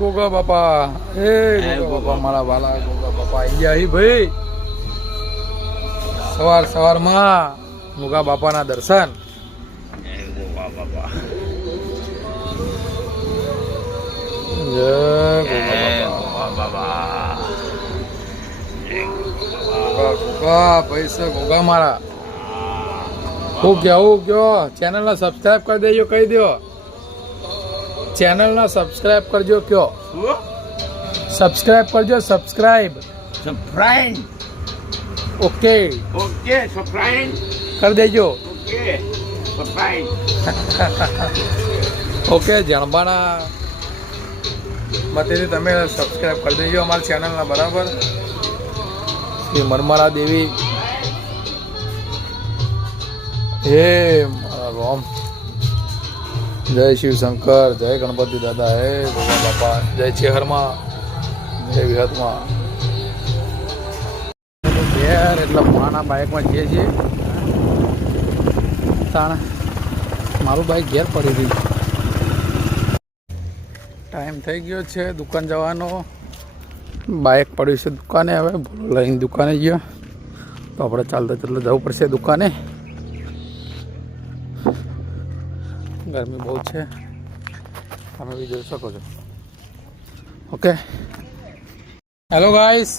ગોગા બાપા. એ ગોગા બાપા મારા વાલા ગોગા બાપા. અહીંયા હી ભાઈ. સવાર સવારમાં ગોગા બાપાના દર્શન. પૈસા ગોગા મારા. હું. હું કયો ચેનલને સબસ્ક્રાઇબ કરી દેજો કહી દો ચેનલને સબસ્ક્રાઇબ કરજો કયો. સબસ્ક્રાઇબ કરજો subscribe. Subscribe okay. Okay subscribe કરી દેજો. ઓકે સબસ્ક્રાઇબ ઓકે જણબાના મતેથી તમે સબસ્ક્રાઇબ કરી દેજો અમારી ચેનલના બરાબર? શ્રી મરમરા દેવી. હે મારા રોમ. જય શિવશંકર જય ગણપતિ દાદા, હે ભગવાન બાપા, જય ચેહરમાં, જય વિહતમાં. ઘેર એટલે માના બાઇકમાં જઈએ છીએ. તાણે મારું બાઇક ઘેર પડી હતી ટાઈમ થઈ ગયો છે દુકાન જવાનો. બાઇક પડ્યું છે દુકાને, હવે લઈને દુકાને ગયો. તો આપણે ચાલતા ચાલતા જવું પડશે દુકાને. ગરમી બહુ છે. તમે બી જોઈ શકો છો. ઓકે હેલો ગાઈસ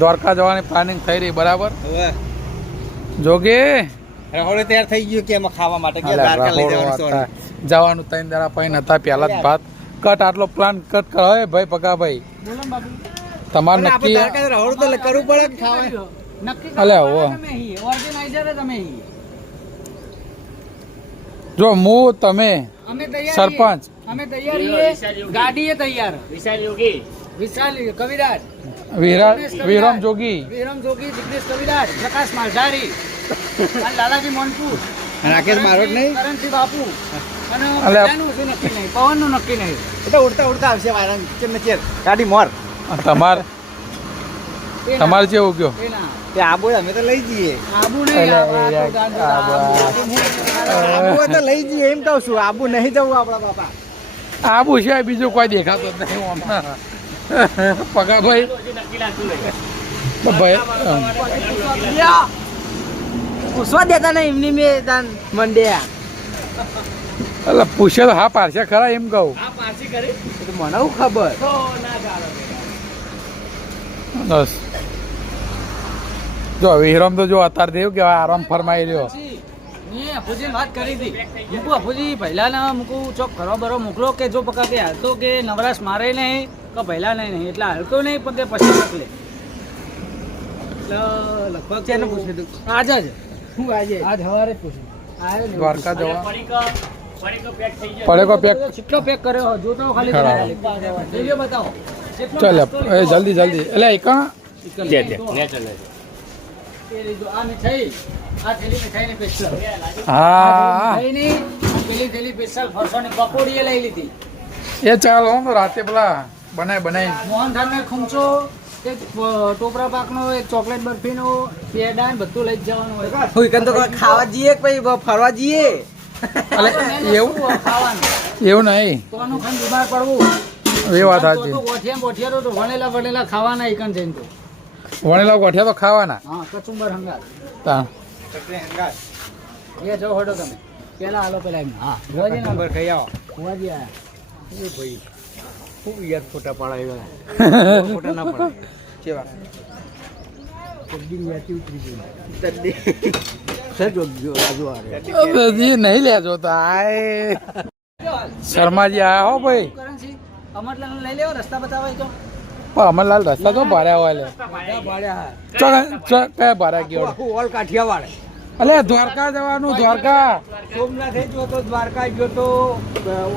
દ્વારકા જવાની પ્લાનિંગ થઈ રહી બરાબર? હવે. જોગે? રહોડે તૈયાર થઈ ગયું કે એમાં ખાવા માટે? કે દ્વારકા લઈ જવાનું. જવાનું ત્રણ દાડા પૈન હતા પહેલા જ ભાત કટ આટલો પ્લાન કટ કરો. હે ભાઈ પકા ભાઈ તમારે નક્કી દ્વારકા રહોડું તો કરવું પડે ખાવા નક્કી અલે, કરવા ઓ. તમે ઓર્ગેનાઇઝર જ હી તમે સરપંચ. અમે તૈયાર છીએ. ગાડી તૈયાર. વિશાલ યોગી. વિશાલ કવિરાજ. વિરમ જોગી. વિરમ જોગી જિગ્નેશ કવિરાજ પ્રકાશ માલધારી અને લાલાજી મોનપુર. રાકેશ મારોટ નહીં? કરણસિંહ બાપુ. અને અલે. બધાનું શું નક્કી નહીં. પવનનું નક્કી નહીં. એ તો ઉડતા ઉડતા આવશે વાયરન ગાડી મોર. તમાર તમારે જેવું કયો? તે આબુ અમે તો લઈ જઈએ. આબુ નહીં તો આબુ, નહીં. આબુ હોય તો લઈ જઈએ એમ કહું છું. આબુ નહીં જવું આપણા બાપા. આબુ સિવાય બીજું કોઈ દેખાતો જ નહીં હમણાં પગા ભાઈ ભાઈ પૂછવા દેતા ને એમની મેં તાન મંડ્યા એટલે પૂછે તો હા પારસે ખરા એમ કહું. મને ખબર? બસ. જો વિહરમ તો જો અત્યારે દેવ કે આરામ ફરમાઈ રહ્યો મેં અફુજીને વાત કરી હતી. મૂકું પહેલાના મૂકું ચોક ઘરો બરો મોકલો કે જો પકા કે હાલતો કે નવરાશ મારે નહીં કે પહેલા નહીં નહીં. એટલે હાલતો નહીં પણ કે પછી મોકલે એટલે લગભગ શેનું પૂછ્યું હતું? જ. શું આજે? આજ સવારે જ પૂછ્યું. દ્વારકા જવા. પેક પડેકો પેક કેટલો પેક કર્યો. જોતો ખાલી બતાવો. ચાલ? જલ્દી જલ્દી. એટલે એકા જે જે નેચરલ એ એ લઈ લીધી. એ ચાલ રાતે પેલા બનાય બનાય. મોહનથાળનો ને ખુમચો એક ટોપરા પાકનો એક ચોકલેટ બરફીનો પેડા બધું લઈ જવાનું હોય. તો ખાવા જઈએ પછી ફરવા જઈએ? એવું? ખાવાનું? એવું નહીં. તો આનું ખાઈને બીમાર પડવું. એ વાત સાચી. ગોઠિયા બોઠિયા તો વણેલા વણેલા ખાવાના એકન જઈને તો. વણેલા ગોઠિયા તો ખાવાના. હા કચુંબર હંગાર તા. એ જો હોડો તમે. પેલા આલો પેલા એમ હા ભુવાજી નંબર કઈ આવો. ભુવાજી આયા ખૂબ યાર ફોટા પડાવ્યા? ફોટા ના પડાય કેવા? નહીં લે જોતા આય. શર્માજી આયા હો ભાઈ? અમરલાલ લઈ લેવો રસ્તા બતાવાય તો. પણ અમરલાલ રસ્તા તો ભર્યા હોય કયા ભર્યા ગયો. ઓલ કાઠિયાવાડ. અલે દ્વારકા જવાનું દ્વારકા. સોમનાથ ગયો તો દ્વારકા ગયો તો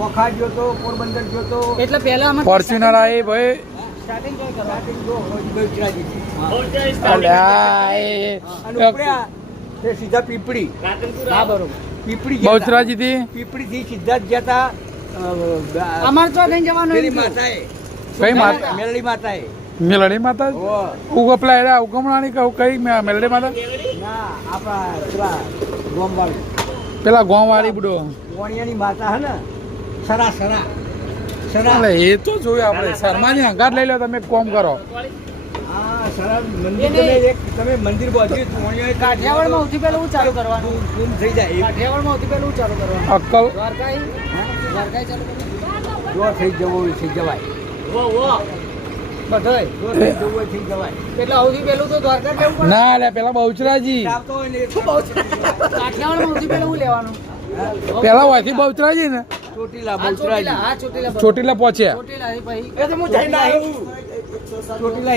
ઓખા ગયો તો પોરબંદર ગયો તો. એટલે પહેલા અમે ફોર્ચ્યુનર આવી ભાઈ. સીધા પીપળી. હા બરોબર. પીપળી. બહુચરાજી થી પીપળી થી સીધા જ ગયા તા અ, અમારે તો કઈ જવાનું એની. માતાએ. કઈ માતા મેલડી માતા મેલડી માતા? ઓ. ઉગપલા એડા ઉગમણાની કહું કઈ મેલડી માતા? ના આપણા પેલા ગોમવાળી પેલા ગોમ વાળી ગોણિયાની માતા હે ને? સરા સરા. એટલે એ તો જોયું આપણે. શર્માની હંગાટ લઈ લો તમે કોમ કરો. હા સરળ મંદિર તમે એક તમે મંદિર કાઠિયાવાડમાં સૌથી પહેલું હું ચાલુ કરવાનું. ગુમ થઈ જાય. કાઠિયાવાડમાં સૌથી પહેલું હું ચાલુ કરવાનું. અક્કલ. દ્વારકાઈ દ્વારકાઈ ચાલુ જો થઈ જવું થઈ જવાય. ના લે પેલા બહુચરાજી. પેલા બહુચરાજી ને? ચોટીલા પહોંચ્યા. ચોટીલા.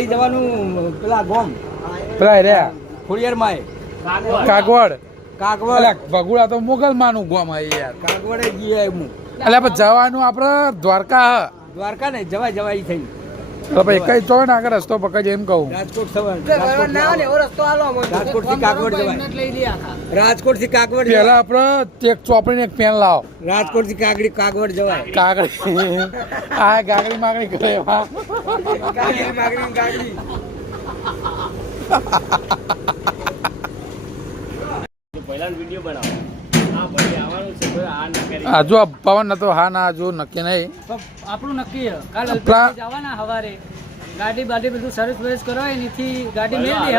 જવાનું પેલા ગોમ. પેલા રહ્યા. ખોડિયારમાં કાગવડ. કાગવડ. ભગુડા તો મુગલમાનું ગોમ યાર. કાગવડે ગયા હું. એટલે જવાનું આપણે દ્વારકા. દ્વારકા ને જવાય જવાય થઈ પછી કઈ તો ને આગળ રસ્તો પકડજે એમ કહું. રાજકોટ સવાર અમને. રાજકોટથી કાગવડ જવાય. રાજકોટથી પેલા આપણે એક ચોપડીને એક પેન લાવો. રાજકોટથી કાગડી કાગવડ જવાય. કાગડી. આ કરે કાગડી કાગડી કાગડી પહેલા વીડિયો બનાવો આ પછી આવવાનું છે કોઈ આ ના કરી જો નતો હા ના જો નક્કી નહીં. આપણું નક્કી કાલ જવાના હવારે. ગાડી બાડી બધું સર્વિસ વર્વિસ કરો એનીથી ગાડી મેળ દે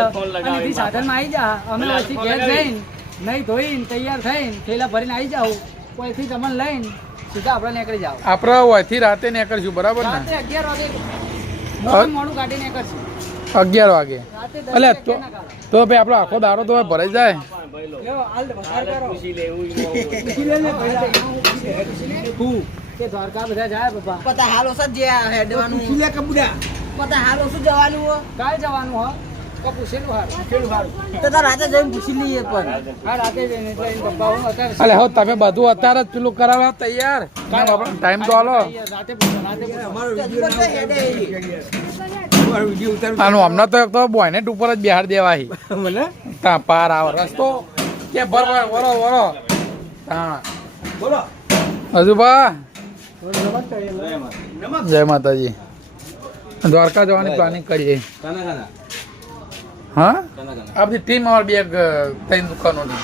એનીથી સાધનમાં આવી જા. અમે પછી ઘેર લગાવી. જઈને નહીં ધોઈને તૈયાર થઈને થેલા ભરીને આવી જાવ કોઈથી તમને લઈને સીધા આપણે નીકળી જાવ આપણે અહીંથી રાતે નીકળશું બરાબર ને? રાતે અગિયાર વાગે મોડું ગાડી નીકળશું. અગિયાર વાગે. અલ્યા તો તો ભાઈ આપણો આખો દારો તો ભરાઈ જાય. એટલે તમે બધું અત્યારે જ પેલું કરાવવા તૈયાર? ટાઈમ તો હાલો રાતે આનું હમણાં તો તો બોયનેટ ઉપર જ બિહાર દેવાય મને? તા પાર આવે. રસ્તો કે ભર ભર વરો વરો હા. બોલો. હજુ બા જય માતાજી. દ્વારકા જવાની પ્લાનિંગ કરીએ. કાના કાના હા? કાના કાના આ બધી ટીમ અમારી બે ત્રણ દુકાનોની.